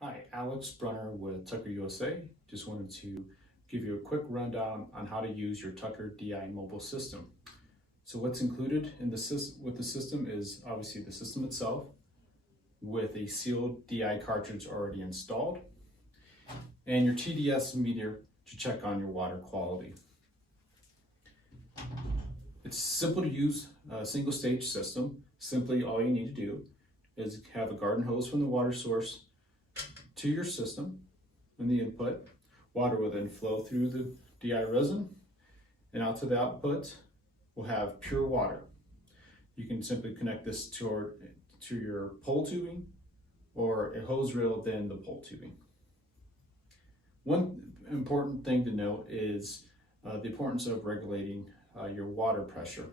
Hi, Alex Brunner with Tucker USA. Just wanted to give you a quick rundown on how to use your Tucker DI mobile system. So what's included in with the system is obviously the system itself with a sealed DI cartridge already installed and your TDS meter to check on your water quality. It's simple to use, single stage system. Simply all you need to do is have a garden hose from the water source to your system in the input. Water will then flow through the DI resin and out to the output will have pure water. You can simply connect this to your pole tubing or a hose reel within the pole tubing. One important thing to note is the importance of regulating your water pressure.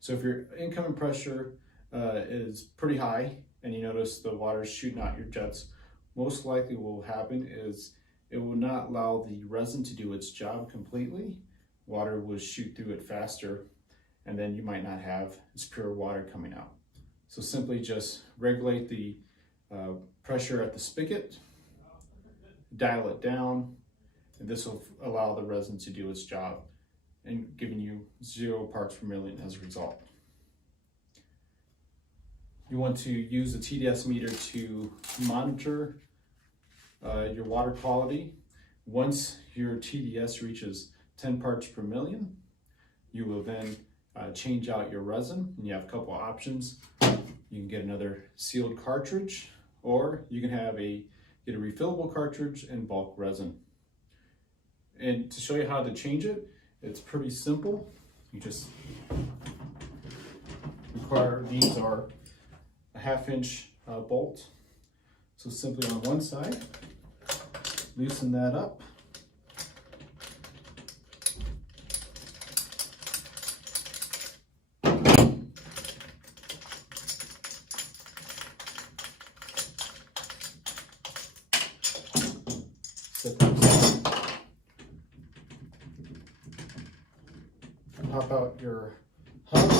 So if your incoming pressure is pretty high and you notice the water is shooting out your jets, most likely what will happen is it will not allow the resin to do its job completely. Water will shoot through it faster, and then you might not have this pure water coming out. So simply just regulate the pressure at the spigot, dial it down, and this will allow the resin to do its job and giving you 0 parts per million as a result. You want to use the TDS meter to monitor your water quality. Once your TDS reaches 10 parts per million, you will then change out your resin, and you have a couple options. You can get another sealed cartridge, or you can get a refillable cartridge and bulk resin. And to show you how to change it, it's pretty simple. You just these are a 1/2 inch bolt. So simply on one side, loosen that up. Set those up. Pop out your hub.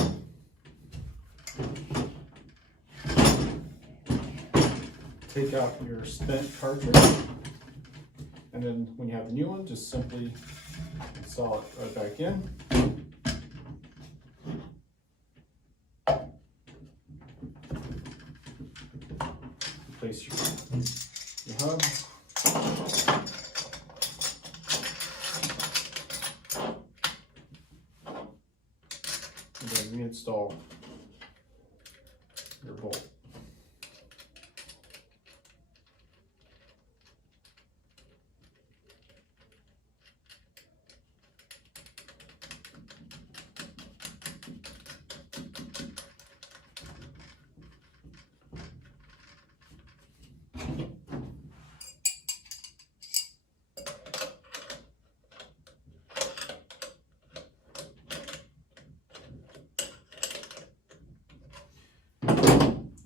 Take out your spent cartridge, and then when you have the new one, just simply install it right back in. Place your hub. And then reinstall your bolt.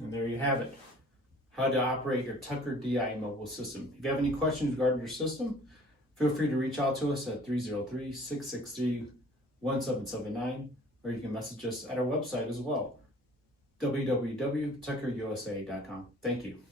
And there you have it, how to operate your Tucker DI mobile system. If you have any questions regarding your system, feel free to reach out to us at 303-663-1779, or you can message us at our website as well, www.tuckerusa.com. Thank you.